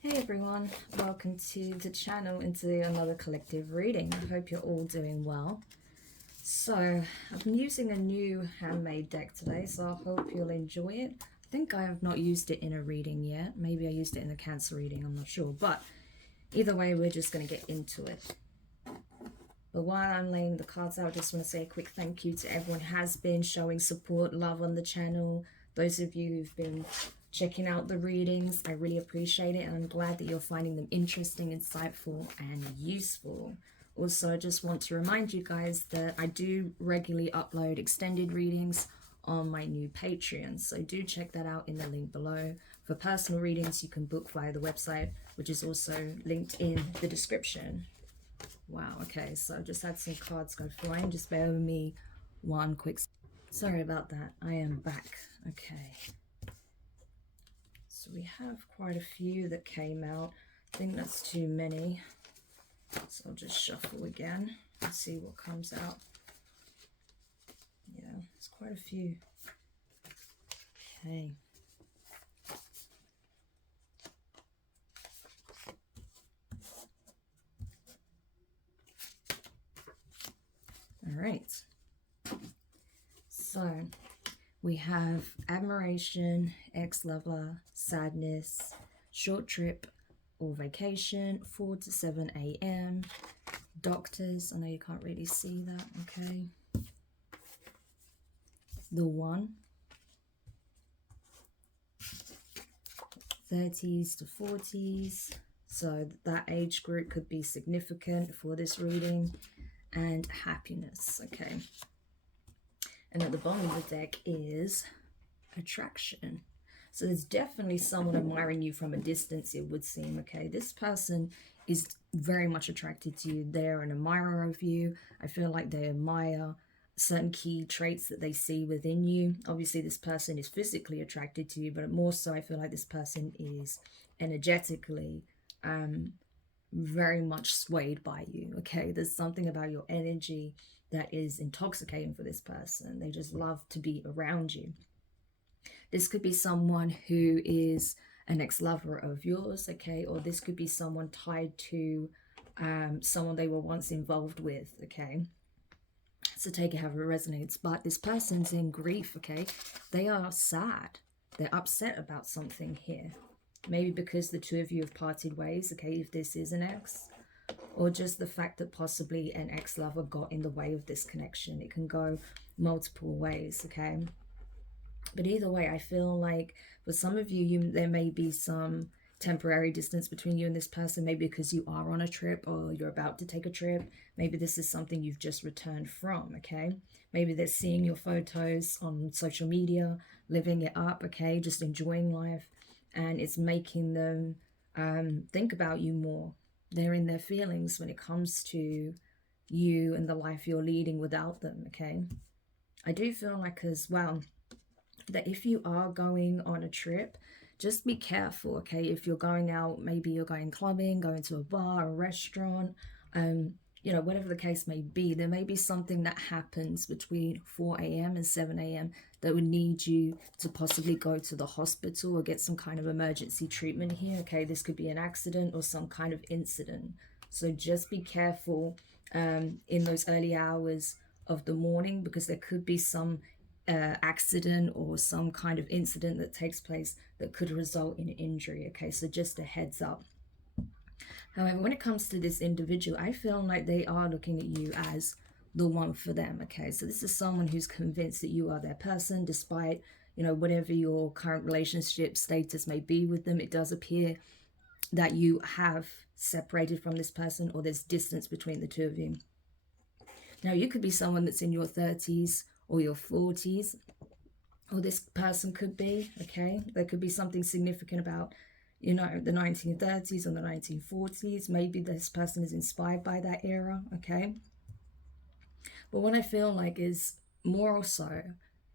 Hey everyone, welcome to the channel and to another collective reading. I hope you're all doing well. So, I've been using a new handmade deck today, so I hope you'll enjoy it. I think I have not used it in a reading yet. Maybe I used it in a Cancer reading, I'm not sure. But either way, we're just going to get into it. But while I'm laying the cards out, I just want to say a quick thank you to everyone who has been showing support, love on the channel. Those of you who've been checking out the readings, I really appreciate it, and I'm glad that you're finding them interesting, insightful, and useful. Also, I just want to remind you guys that I do regularly upload extended readings on my new Patreon, so do check that out in the link below. For personal readings, you can book via the website, which is also linked in the description. Wow, okay, so I just had some cards go flying. Just bear with me one quick. Sorry about that. I am back. Okay. So we have quite a few that came out. I think that's too many. So I'll just shuffle again and see what comes out. Yeah, it's quite a few. Okay. All right. So we have admiration, ex-lover, sadness, short trip or vacation, 4 to 7 a.m. Doctors, I know you can't really see that, okay. The one. 30s to 40s. So that age group could be significant for this reading. And happiness, okay. And at the bottom of the deck is attraction. So there's definitely someone admiring you from a distance, it would seem, okay. This person is very much attracted to you. They're an admirer of you. I feel like they admire certain key traits that they see within you. Obviously, this person is physically attracted to you, but more so, I feel like this person is energetically very much swayed by you, okay. There's something about your energy that is intoxicating for this person. They just love to be around you. This could be someone who is an ex-lover of yours, okay, or this could be someone tied to someone they were once involved with, okay. So take it however it resonates. But this person's in grief, okay. They are sad. They're upset about something here. Maybe because the two of you have parted ways, okay, if this is an ex. Or just the fact that possibly an ex-lover got in the way of this connection. It can go multiple ways, okay. But either way, I feel like for some of you, there may be some temporary distance between you and this person, maybe because you are on a trip or you're about to take a trip. Maybe this is something you've just returned from, okay. Maybe they're seeing your photos on social media, living it up, okay, just enjoying life, and it's making them think about you more. They're in their feelings when it comes to you and the life you're leading without them, okay. I do feel like as well that if you are going on a trip, just be careful, okay. If you're going out, maybe you're going clubbing, going to a bar, a restaurant, you know, whatever the case may be, there may be something that happens between 4 a.m. and 7 a.m. that would need you to possibly go to the hospital or get some kind of emergency treatment here, okay. This could be an accident or some kind of incident. So just be careful in those early hours of the morning, because there could be some accident or some kind of incident that takes place that could result in injury, okay. So just a heads up. However, when it comes to this individual, I feel like they are looking at you as the one for them, okay. So this is someone who's convinced that you are their person, despite, you know, whatever your current relationship status may be with them. It does appear that you have separated from this person, or there's distance between the two of you. Now, you could be someone that's in your 30s or your 40s, or this person could be, okay. There could be something significant about, you know, the 1930s or the 1940s. Maybe this person is inspired by that era, okay. But what I feel like is more also,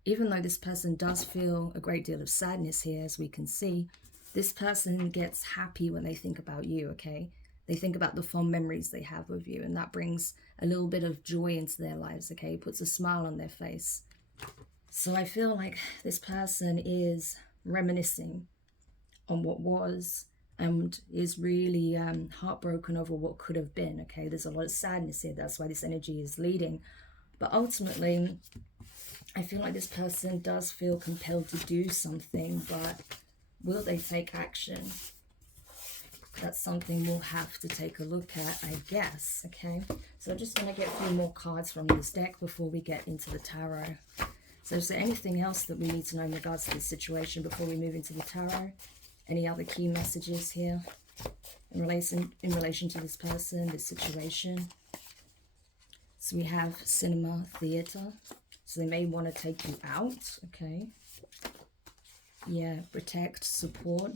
even though this person does feel a great deal of sadness here, as we can see, this person gets happy when they think about you, okay. They think about the fond memories they have of you, and that brings a little bit of joy into their lives, okay. Puts a smile on their face. So I feel like this person is reminiscing on what was, and is really heartbroken over what could have been. Okay, there's a lot of sadness here. That's why this energy is leading. But ultimately, I feel like this person does feel compelled to do something, but will they take action? That's something we'll have to take a look at, I guess. Okay, so I'm just going to get a few more cards from this deck before we get into the tarot. So is there anything else that we need to know in regards to this situation before we move into the tarot? Any other key messages here in relation to this person, this situation? So we have cinema, theater. So they may want to take you out, okay? Yeah, protect, support.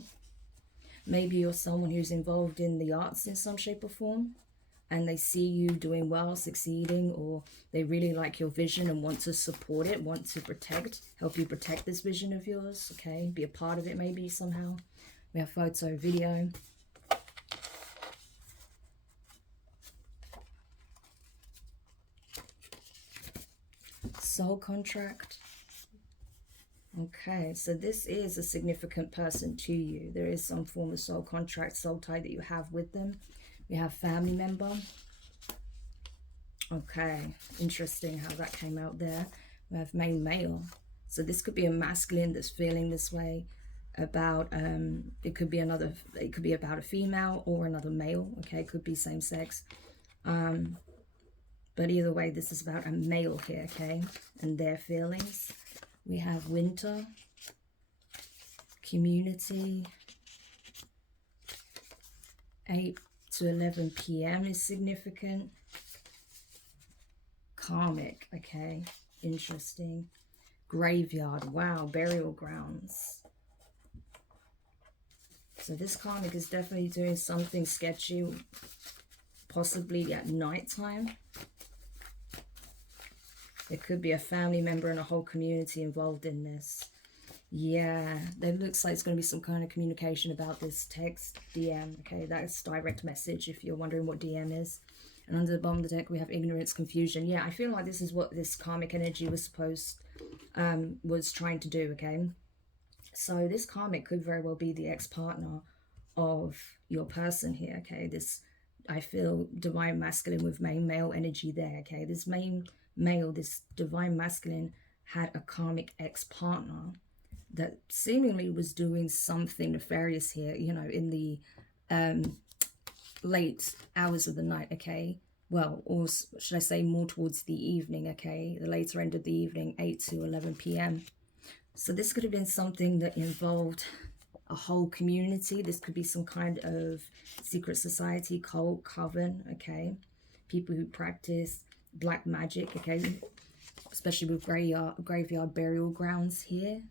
Maybe you're someone who's involved in the arts in some shape or form, and they see you doing well, succeeding, or they really like your vision and want to support it, want to protect, help you protect this vision of yours, okay? Be a part of it maybe somehow. We have photo, video. Soul contract. Okay, so this is a significant person to you. There is some form of soul contract, soul tie that you have with them. We have family member. Okay, interesting how that came out there. We have main male. So this could be a masculine that's feeling this way about, it could be about a female or another male. Okay, it could be same sex. But either way, this is about a male here, okay, and their feelings. We have winter, community, 8 to 11 p.m. is significant. Karmic, okay, interesting. Graveyard, wow, burial grounds. So this karmic is definitely doing something sketchy, possibly at nighttime. There could be a family member and a whole community involved in this. Yeah, it looks like it's going to be some kind of communication about this text, DM. Okay, that's direct message if you're wondering what DM is. And under the bottom of the deck, we have ignorance, confusion. Yeah, I feel like this is what this karmic energy was was trying to do, okay? So this karmic could very well be the ex-partner of your person here, okay? This, I feel, divine masculine with main male energy there, okay? This main male, this divine masculine, had a karmic ex-partner that seemingly was doing something nefarious here, you know, in the late hours of the night, okay? Well, or should I say more towards the evening, okay? The later end of the evening, 8 to 11 p.m. So this could have been something that involved a whole community. This could be some kind of secret society, cult, coven, okay? People who practice black magic, okay? Especially with graveyard burial grounds here.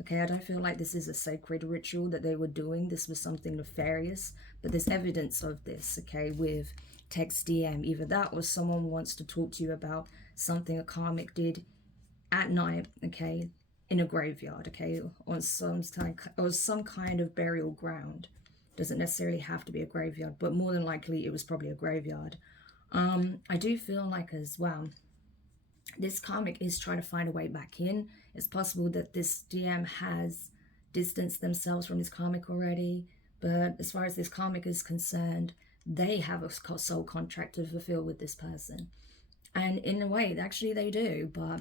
Okay, I don't feel like this is a sacred ritual that they were doing. This was something nefarious, but there's evidence of this, okay, with text DM. Either that or someone wants to talk to you about something a karmic did at night, okay, in a graveyard, okay, on some kind of burial ground. Doesn't necessarily have to be a graveyard, but more than likely it was probably a graveyard. I do feel like as well, this karmic is trying to find a way back in. It's possible that this DM has distanced themselves from this karmic already, but as far as this karmic is concerned, they have a soul contract to fulfill with this person. And in a way, actually they do, but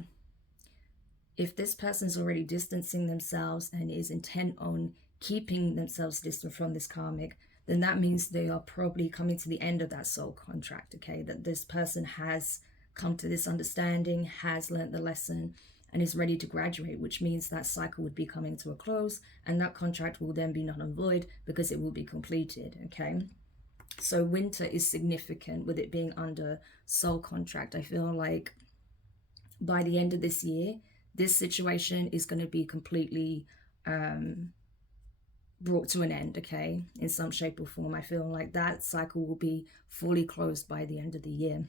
if this person's already distancing themselves and is intent on keeping themselves distant from this karmic, then that means they are probably coming to the end of that soul contract, okay? That this person has come to this understanding, has learnt the lesson, and is ready to graduate, which means that cycle would be coming to a close, and that contract will then be null and void because it will be completed, okay? So winter is significant with it being under soul contract. I feel like by the end of this year, this situation is going to be completely brought to an end, okay, in some shape or form. I feel like that cycle will be fully closed by the end of the year.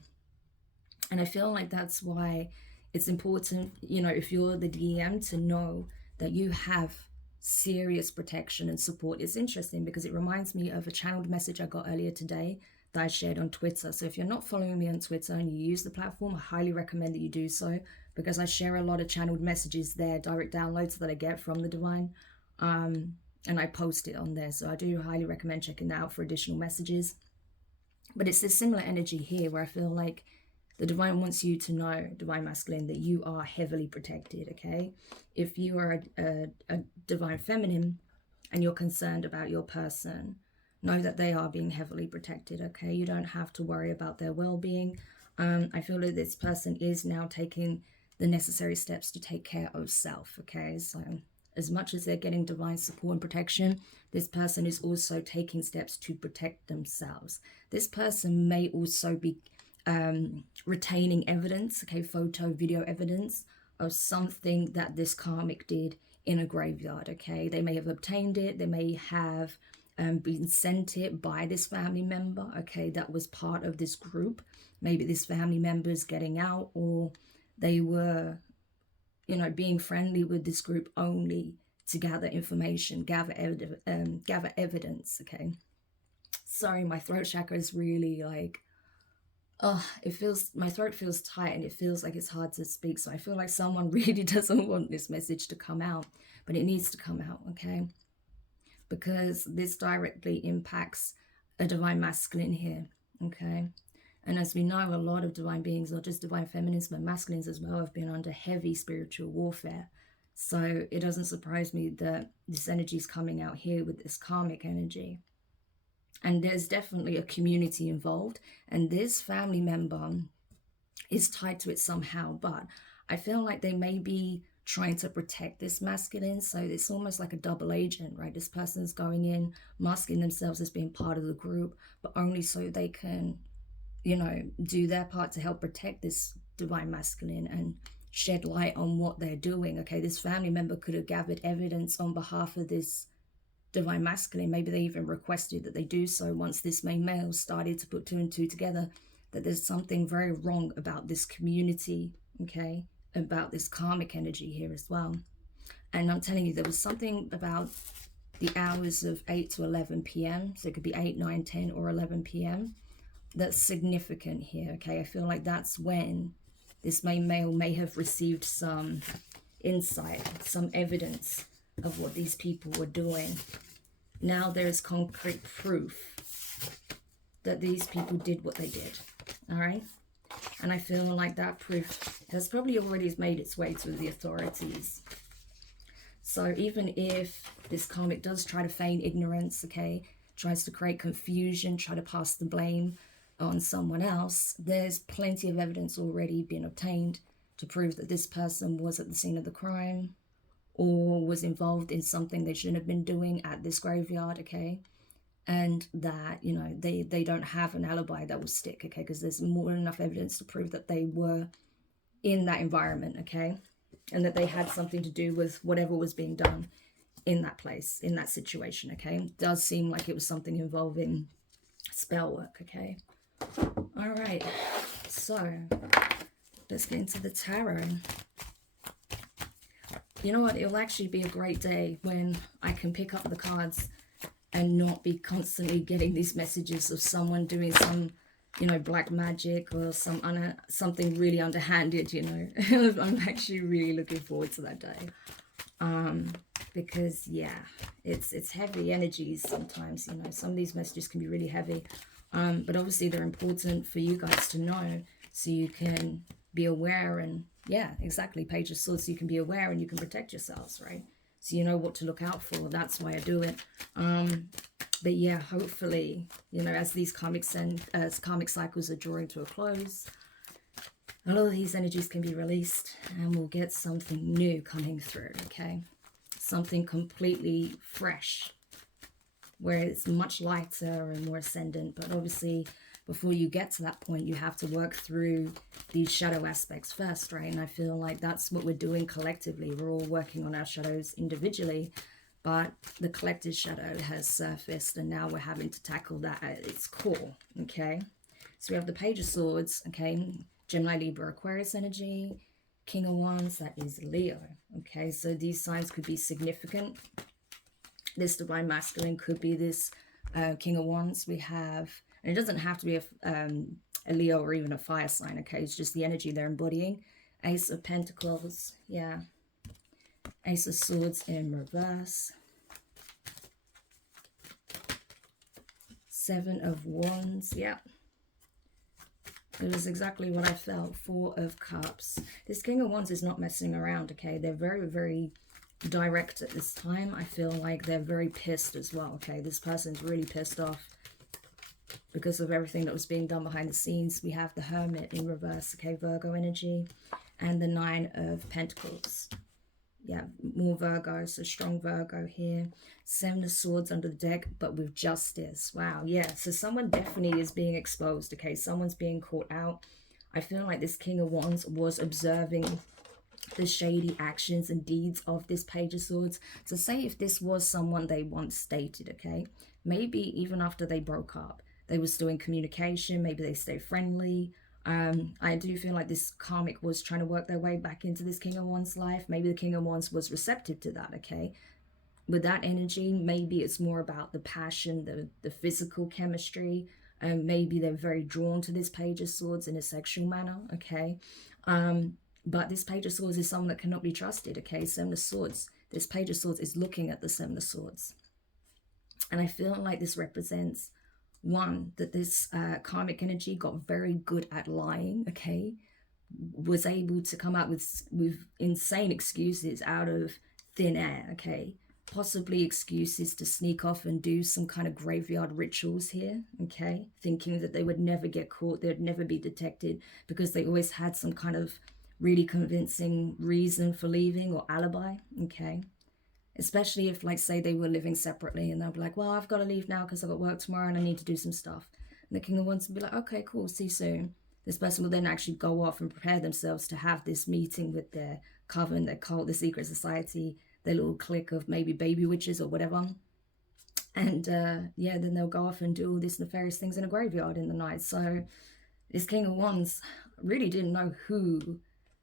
And I feel like that's why it's important, you know, if you're the DM, to know that you have serious protection and support. It's interesting because it reminds me of a channeled message I got earlier today that I shared on Twitter. So if you're not following me on Twitter and you use the platform, I highly recommend that you do so, because I share a lot of channeled messages there, direct downloads that I get from the divine. and I post it on there, so I do highly recommend checking that out for additional messages. But it's this similar energy here where I feel like the divine wants you to know, divine masculine, that you are heavily protected, okay? If you are a divine feminine and you're concerned about your person, know that they are being heavily protected, okay? You don't have to worry about their well-being. I feel that this person is now taking the necessary steps to take care of self, okay? So as much as they're getting divine support and protection, this person is also taking steps to protect themselves. This person may also be retaining evidence, okay, photo, video evidence of something that this karmic did in a graveyard, okay? They may have obtained it, they may have been sent it by this family member, okay, that was part of this group. Maybe this family member's getting out, or they were, you know, being friendly with this group only to gather information, gather evidence, okay? Sorry, my throat chakra is really like, my throat feels tight and it feels like it's hard to speak. So I feel like someone really doesn't want this message to come out, but it needs to come out, okay? Because this directly impacts a divine masculine here, okay? And as we know, a lot of divine beings, not just divine feminines, but masculines as well, have been under heavy spiritual warfare. So it doesn't surprise me that this energy is coming out here with this karmic energy. And there's definitely a community involved. And this family member is tied to it somehow. But I feel like they may be trying to protect this masculine. So it's almost like a double agent, right? This person's going in, masking themselves as being part of the group, but only so they can, you know, do their part to help protect this divine masculine and shed light on what they're doing, okay? This family member could have gathered evidence on behalf of this divine masculine. Maybe they even requested that they do so once this main male started to put two and two together, that there's something very wrong about this community, okay? About this karmic energy here as well. And I'm telling you, there was something about the hours of 8 to 11 p.m. So it could be 8, 9, 10, or 11 p.m. That's significant here, okay? I feel like that's when this main male may have received some insight, some evidence of what these people were doing. Now there's concrete proof that these people did what they did, all right? And I feel like that proof has probably already made its way to the authorities. So even if this karmic does try to feign ignorance, okay, tries to create confusion, try to pass the blame on someone else, there's plenty of evidence already been obtained to prove that this person was at the scene of the crime or was involved in something they shouldn't have been doing at this graveyard, okay? And that, you know, they don't have an alibi that will stick, okay? Because there's more than enough evidence to prove that they were in that environment, okay? And that they had something to do with whatever was being done in that place, in that situation, okay? It does seem like it was something involving spell work, okay? All right, so let's get into the tarot. You know what? It'll actually be a great day when I can pick up the cards and not be constantly getting these messages of someone doing some, you know, black magic or something really underhanded, you know. I'm actually really looking forward to that day. Because, yeah, it's heavy energies sometimes, you know. Some of these messages can be really heavy. But obviously they're important for you guys to know so you can be aware and, yeah, exactly, Page of Swords, so you can be aware and you can protect yourselves, right? So you know what to look out for. That's why I do it. But yeah, hopefully, you know, as these karmic cycles are drawing to a close, a lot of these energies can be released and we'll get something new coming through, okay? Something completely fresh, where it's much lighter and more ascendant. But obviously, before you get to that point, you have to work through these shadow aspects first, right? And I feel like that's what we're doing collectively. We're all working on our shadows individually, but the collective shadow has surfaced, and now we're having to tackle that at its core, okay? So we have the Page of Swords, okay? Gemini, Libra, Aquarius energy. King of Wands, that is Leo, okay? So these signs could be significant. This divine masculine could be this King of Wands. We have, and it doesn't have to be a Leo or even a fire sign, okay? It's just the energy they're embodying. Ace of Pentacles, yeah. Ace of Swords in reverse. Seven of Wands. Yeah. It was exactly what I felt. Four of Cups. This King of Wands is not messing around, okay? They're very, very direct at this time. I feel like they're very pissed as well, okay? This person's really pissed off because of everything that was being done behind the scenes. We have the Hermit in reverse, okay? Virgo energy. And the Nine of Pentacles. Yeah, more Virgo, so strong Virgo here. Seven of Swords under the deck, but with Justice. Wow, yeah, so someone definitely is being exposed, okay? Someone's being caught out. I feel like this King of Wands was observing the shady actions and deeds of this Page of Swords. So say if this was someone they once dated, okay? Maybe even after they broke up, they were still in communication. Maybe they stayed friendly. I do feel like this karmic was trying to work their way back into this King of Wands life. Maybe the King of Wands was receptive to that, okay? With that energy, maybe it's more about the passion, the physical chemistry. Maybe they're very drawn to this Page of Swords in a sexual manner, okay? But this Page of Swords is someone that cannot be trusted, okay? Seven of Swords. This Page of Swords is looking at the Seven of Swords. And I feel like this represents, one, that this karmic energy got very good at lying, okay? Was able to come up with insane excuses out of thin air, okay? Possibly excuses to sneak off and do some kind of graveyard rituals here, okay? Thinking that they would never get caught, they'd never be detected because they always had some kind of really convincing reason for leaving or alibi, okay? Especially if, like, say they were living separately and they'll be like, well, I've got to leave now because I've got work tomorrow and I need to do some stuff. And the King of Wands will be like, okay, cool, see you soon. This person will then actually go off and prepare themselves to have this meeting with their coven, their cult, the secret society, their little clique of maybe baby witches or whatever. And yeah, then they'll go off and do all these nefarious things in a graveyard in the night. So this King of Wands really didn't know who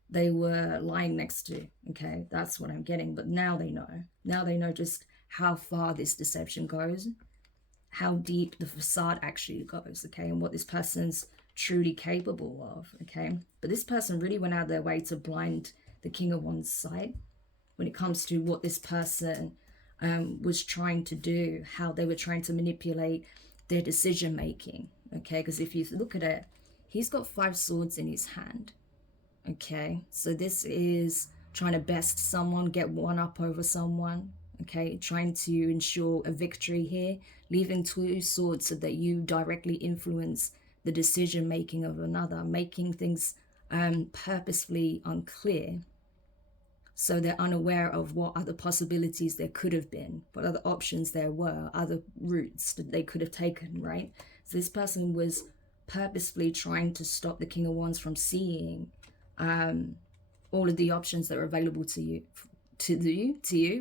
they were lying next to, okay? That's what I'm getting. But now they know. Now they know just how far this deception goes, how deep the facade actually goes, okay? And what this person's truly capable of, okay? But this person really went out of their way to blind the King of Wands' sight when it comes to what this person was trying to do, how they were trying to manipulate their decision making, okay? Because if you look at it, he's got 5 swords in his hand. Okay, so this is trying to best someone, get one up over someone, okay, trying to ensure a victory here, leaving 2 swords so that you directly influence the decision making of another, making things purposefully unclear, so they're unaware of what other possibilities there could have been, what other options there were, other routes that they could have taken, right? So this person was purposefully trying to stop the King of Wands from seeing all of the options that are available to you,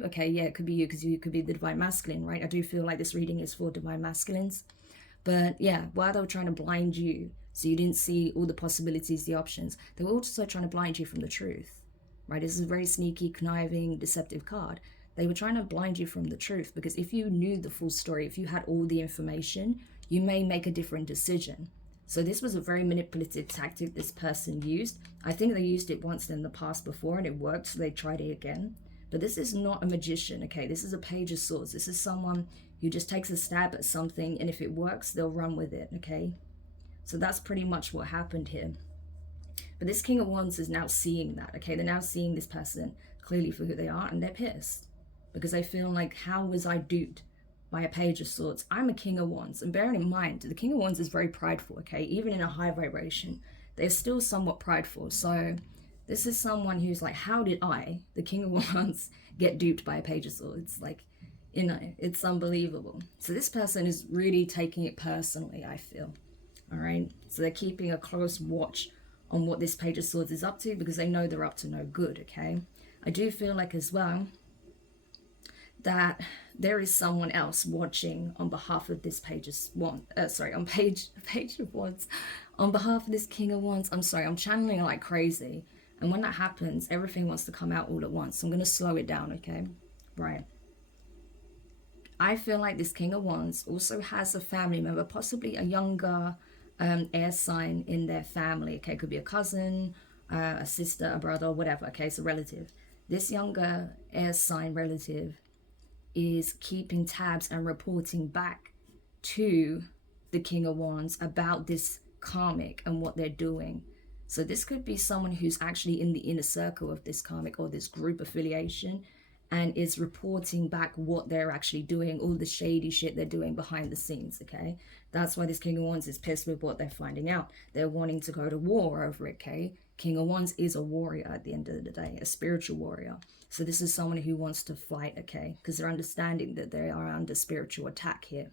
okay? Yeah, it could be you, because you could be the divine masculine, right? I do feel like this reading is for divine masculines. But yeah, while they were trying to blind you so you didn't see all the possibilities, the options, they were also trying to blind you from the truth, right? This is a very sneaky, conniving, deceptive card. They were trying to blind you from the truth, because if you knew the full story, if you had all the information, you may make a different decision. So this was a very manipulative tactic this person used. I think they used it once in the past before and it worked, so they tried it again. But this is not a magician, okay? This is a Page of Swords. This is someone who just takes a stab at something, and if it works, they'll run with it, okay? So that's pretty much what happened here. But this King of Wands is now seeing that, okay? They're now seeing this person clearly for who they are, and they're pissed. Because they feel like, how was I duped by a Page of Swords? I'm a King of Wands. And bearing in mind, the King of Wands is very prideful, okay? Even in a high vibration, they're still somewhat prideful. So this is someone who's like, how did I, the King of Wands, get duped by a Page of Swords? Like, you know, it's unbelievable. So this person is really taking it personally, I feel. All right? So they're keeping a close watch on what this Page of Swords is up to, because they know they're up to no good, okay? I do feel like as well that there is someone else watching on behalf of this Page of Wands, Page of Wands, on behalf of this King of Wands. I'm sorry, I'm channeling like crazy. And when that happens, everything wants to come out all at once. So I'm going to slow it down, okay? Right. I feel like this King of Wands also has a family member, possibly a younger air sign in their family, okay? Could be a cousin, a sister, a brother, whatever, okay? It's a relative. This younger air sign relative is keeping tabs and reporting back to the King of Wands about this karmic and what they're doing. So this could be someone who's actually in the inner circle of this karmic or this group affiliation, and is reporting back what they're actually doing, all the shady shit they're doing behind the scenes, okay? That's why this King of Wands is pissed with what they're finding out. They're wanting to go to war over it, okay? King of Wands is a warrior at the end of the day, a spiritual warrior. So this is someone who wants to fight, okay? Because they're understanding that they are under spiritual attack here.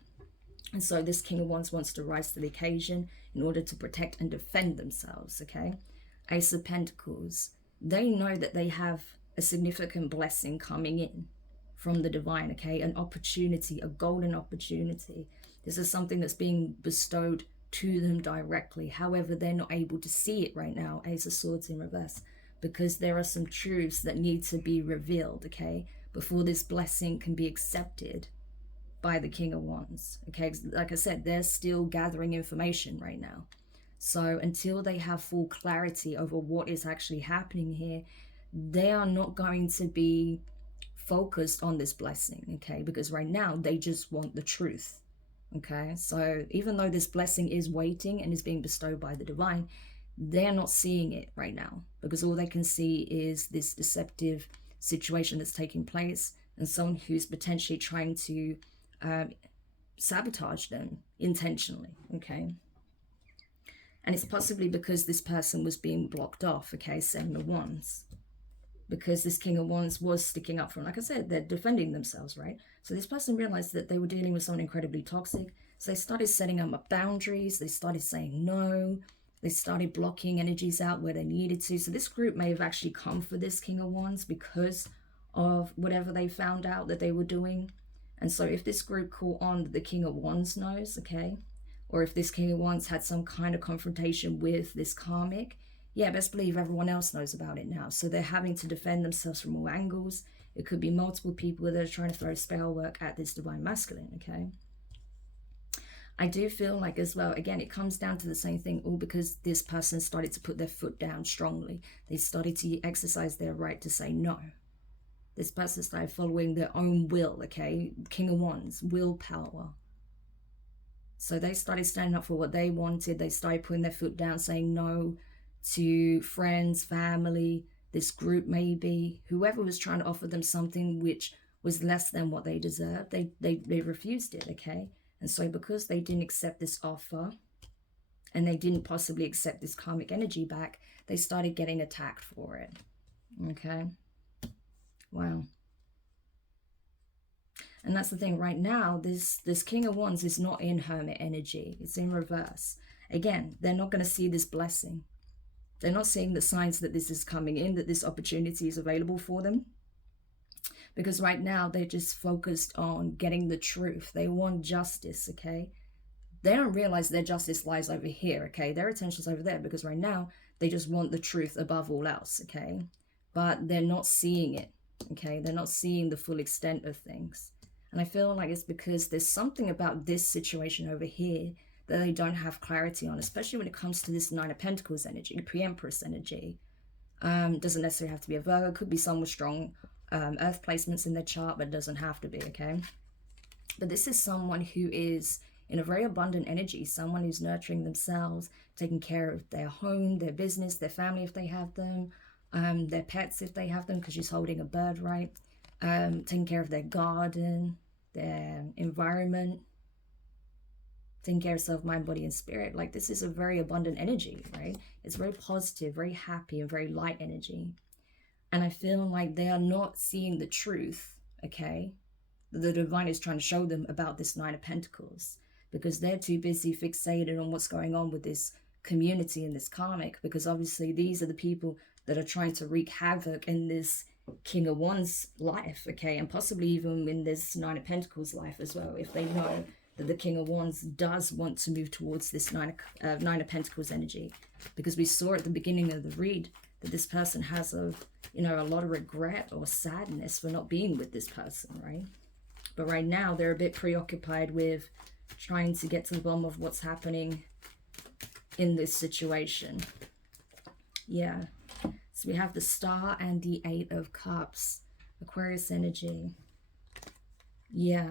And so this King of Wands wants to rise to the occasion in order to protect and defend themselves, okay? Ace of Pentacles. They know that they have a significant blessing coming in from the divine, okay? An opportunity, a golden opportunity. This is something that's being bestowed to them directly. However, they're not able to see it right now. Ace of Swords in reverse. Because there are some truths that need to be revealed, okay? Before this blessing can be accepted by the King of Wands, okay? Like I said, they're still gathering information right now. So until they have full clarity over what is actually happening here, they are not going to be focused on this blessing, okay? Because right now they just want the truth, okay? So even though this blessing is waiting and is being bestowed by the divine, they're not seeing it right now, because all they can see is this deceptive situation that's taking place and someone who's potentially trying to sabotage them intentionally, okay? And it's possibly because this person was being blocked off, okay? Seven of Wands. Because this King of Wands was sticking up for them. Like I said, they're defending themselves, right? So this person realized that they were dealing with someone incredibly toxic. So they started setting up boundaries. They started saying no. They started blocking energies out where they needed to. So this group may have actually come for this King of Wands because of whatever they found out that they were doing. And so if this group caught on that the King of Wands knows, okay, or if this King of Wands had some kind of confrontation with this karmic, yeah, best believe everyone else knows about it now. So they're having to defend themselves from all angles. It could be multiple people that are trying to throw spell work at this divine masculine, okay? I do feel like as well, again, it comes down to the same thing, all because this person started to put their foot down strongly. They started to exercise their right to say no. This person started following their own will, okay? King of Wands, willpower. So they started standing up for what they wanted. They started putting their foot down, saying no to friends, family, this group maybe, whoever was trying to offer them something which was less than what they deserved. They refused it, okay? And so because they didn't accept this offer and they didn't possibly accept this karmic energy back, they started getting attacked for it, okay? Wow. And that's the thing, right now, this King of Wands is not in Hermit energy. It's in reverse. Again, they're not going to see this blessing. They're not seeing the signs that this is coming in, that this opportunity is available for them. Because right now, they're just focused on getting the truth. They want justice, okay? They don't realize their justice lies over here, okay? Their attention's over there because right now, they just want the truth above all else, okay? But they're not seeing it, okay? They're not seeing the full extent of things. And I feel like it's because there's something about this situation over here that they don't have clarity on, especially when it comes to this Nine of Pentacles energy, Pre-Empress energy. Doesn't necessarily have to be a Virgo. Could be someone with strong earth placements in their chart, but it doesn't have to be, okay? But this is someone who is in a very abundant energy, someone who's nurturing themselves, taking care of their home, their business, their family if they have them, their pets if they have them, because she's holding a bird, right? Taking care of their garden, their environment, taking care of self, mind, body, and spirit. Like, this is a very abundant energy, right? It's very positive, very happy, and very light energy. And I feel like they are not seeing the truth, okay, that the divine is trying to show them about this Nine of Pentacles, because they're too busy fixated on what's going on with this community and this karmic, because obviously these are the people that are trying to wreak havoc in this King of Wands life, okay, and possibly even in this Nine of Pentacles life as well, if they know that the King of Wands does want to move towards this Nine of Pentacles energy, because we saw at the beginning of the read that this person has a lot of regret or sadness for not being with this person, right? But right now they're a bit preoccupied with trying to get to the bottom of what's happening in this situation. Yeah. So we have the Star and the Eight of Cups, Aquarius energy. Yeah.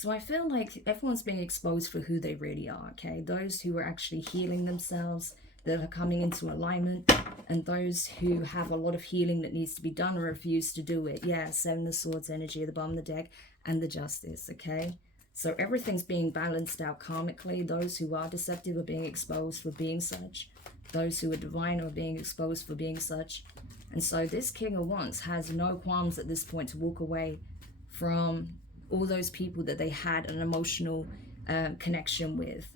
So I feel like everyone's being exposed for who they really are, okay? Those who are actually healing themselves, that are coming into alignment, and those who have a lot of healing that needs to be done or refuse to do it. Yeah, Seven of Swords energy at the bottom of the deck, and the Justice, okay? So everything's being balanced out karmically. Those who are deceptive are being exposed for being such. Those who are divine are being exposed for being such. And so this King of Wands has no qualms at this point to walk away from all those people that they had an emotional connection with.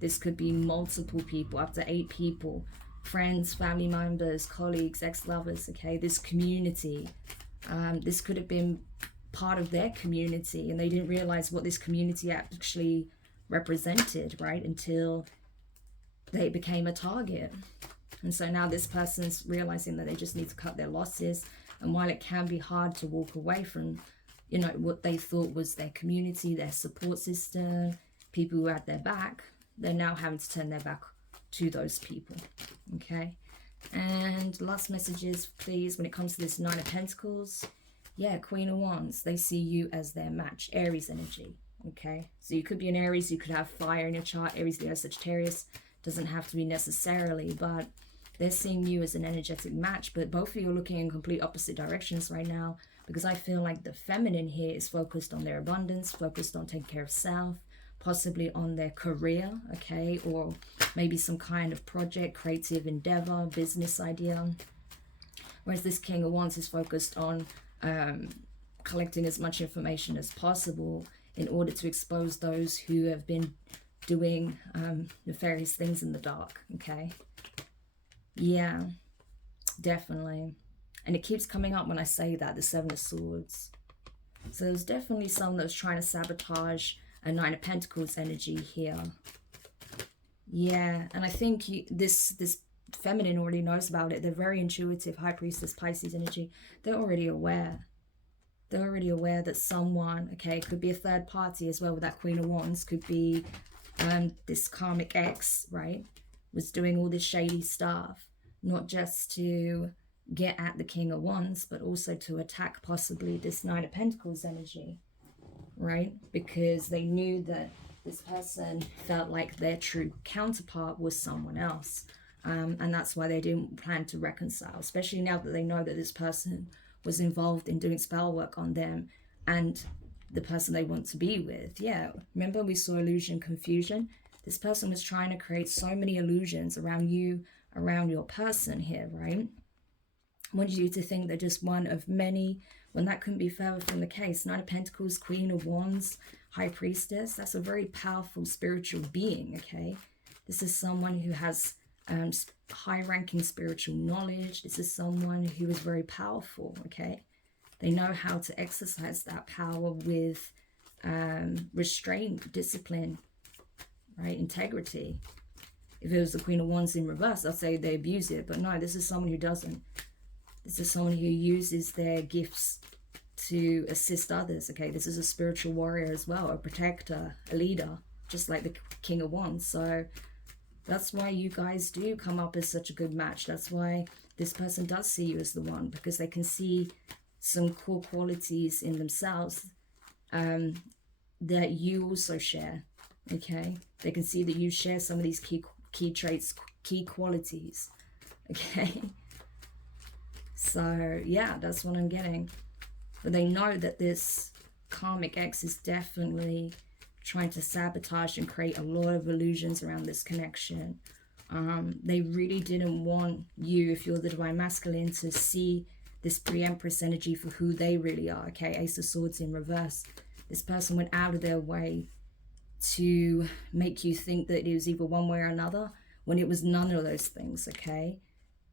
This could be multiple people, up to 8 people, friends, family members, colleagues, ex-lovers, okay? This community, this could have been part of their community, and they didn't realize what this community actually represented, right? Until they became a target. And so now this person's realizing that they just need to cut their losses. And while it can be hard to walk away from, you know, what they thought was their community, their support system, people who had their back, they're now having to turn their back to those people, okay? And last messages, please, when it comes to this Nine of Pentacles. Yeah, Queen of Wands, they see you as their match, Aries energy, okay? So you could be an Aries, you could have fire in your chart, Aries, Leo, Sagittarius. Doesn't have to be necessarily, but they're seeing you as an energetic match. But both of you are looking in complete opposite directions right now, because I feel like the feminine here is focused on their abundance, focused on taking care of self, possibly on their career, okay, or maybe some kind of project, creative endeavor, business idea. Whereas this King of Wands is focused on collecting as much information as possible in order to expose those who have been doing nefarious things in the dark, okay? Yeah, definitely. And it keeps coming up when I say that, the Seven of Swords. So there's definitely someone that's trying to sabotage a Nine of Pentacles energy here. Yeah, and I think this feminine already knows about it. They're very intuitive, High Priestess, Pisces energy. They're already aware. They're already aware that someone, okay, could be a third party as well with that Queen of Wands, could be this karmic ex, right, was doing all this shady stuff, not just to get at the King of Wands, but also to attack possibly this Nine of Pentacles energy, right? Because they knew that this person felt like their true counterpart was someone else. And that's why they didn't plan to reconcile, especially now that they know that this person was involved in doing spell work on them and the person they want to be with. Yeah, remember we saw illusion, confusion? This person was trying to create so many illusions around you, around your person here, right? Wanted you to think they're just one of many, when that couldn't be further from the case. Nine of Pentacles, Queen of Wands, High Priestess. That's a very powerful spiritual being, okay? This is someone who has high-ranking spiritual knowledge. This is someone who is very powerful, okay? They know how to exercise that power with restraint, discipline, right? Integrity. If it was the Queen of Wands in reverse, I'd say they abuse it. But no, this is someone who doesn't. This is someone who uses their gifts to assist others, okay? This is a spiritual warrior as well, a protector, a leader, just like the King of Wands. So that's why you guys do come up as such a good match. That's why this person does see you as the one, because they can see some core qualities in themselves that you also share, okay? They can see that you share some of these key traits, key qualities, okay? So yeah, that's what I'm getting. But they know that this karmic ex is definitely trying to sabotage and create a lot of illusions around this connection. They really didn't want you, if you're the divine masculine, to see this pre-empress energy for who they really are, okay? Ace of Swords in reverse. This person went out of their way to make you think that it was either one way or another, when it was none of those things, okay?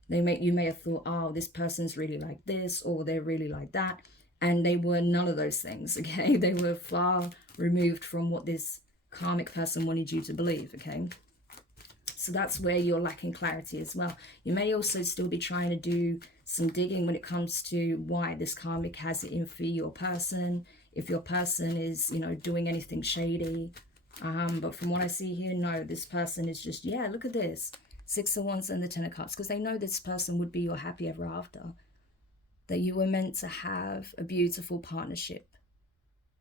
You may have thought, oh, this person's really like this, or they're really like that. And they were none of those things, okay? They were far removed from what this karmic person wanted you to believe, okay? So that's where you're lacking clarity as well. You may also still be trying to do some digging when it comes to why this karmic has it in for your person, if your person is, you know, doing anything shady. But from what I see here, no, this person is just, yeah, look at this. Six of Wands and the Ten of Cups, because they know this person would be your happy ever after. That you were meant to have a beautiful partnership.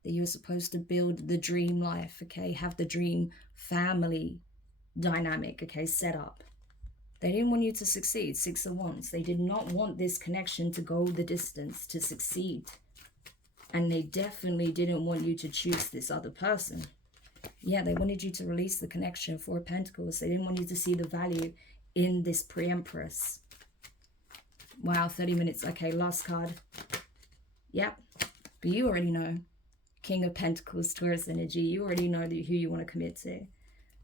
that you're supposed to build the dream life, okay? Have the dream family dynamic, okay, set up. They didn't want you to succeed. 6 of Wands. They did not want this connection to go the distance, to succeed. And they definitely didn't want you to choose this other person. Yeah, they wanted you to release the connection. 4 of Pentacles. They didn't want you to see the value in this pre-empress. Wow, 30 minutes. Okay, last card. Yep. But you already know. King of Pentacles, Taurus energy. You already know who you want to commit to.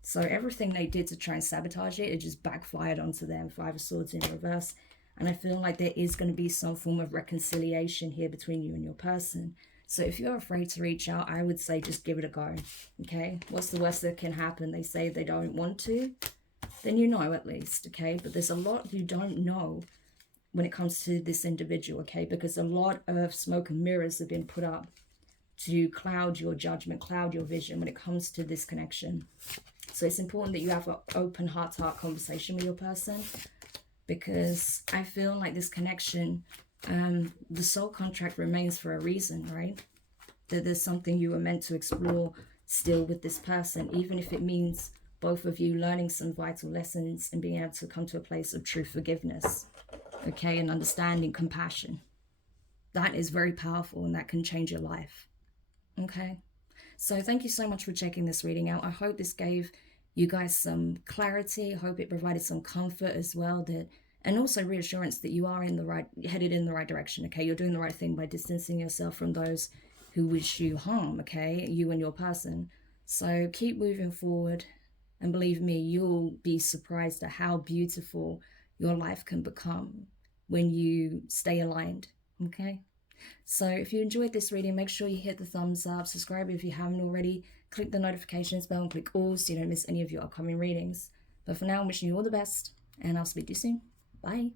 So everything they did to try and sabotage it, it just backfired onto them. 5 of Swords in reverse. And I feel like there is going to be some form of reconciliation here between you and your person. So if you're afraid to reach out, I would say just give it a go. Okay? What's the worst that can happen? They say they don't want to. Then you know at least. Okay? But there's a lot you don't know when it comes to this individual. Okay? Because a lot of smoke and mirrors have been put up to cloud your judgment, cloud your vision when it comes to this connection. So it's important that you have an open heart-to-heart conversation with your person, because I feel like this connection, the soul contract remains for a reason, right? That there's something you were meant to explore still with this person, even if it means both of you learning some vital lessons and being able to come to a place of true forgiveness, okay, and understanding, compassion. That is very powerful, and that can change your life, okay? So thank you so much for checking this reading out. I hope this gave you guys some clarity. I hope it provided some comfort as well, that, and also reassurance that you are headed in the right direction, okay? You're doing the right thing by distancing yourself from those who wish you harm, okay? You and your person. So keep moving forward, and believe me, you'll be surprised at how beautiful your life can become when you stay aligned, okay? So if you enjoyed this reading, make sure you hit the thumbs up, subscribe if you haven't already, click the notifications bell and click all so you don't miss any of your upcoming readings. But for now, I'm wishing you all the best, and I'll speak to you soon. Bye.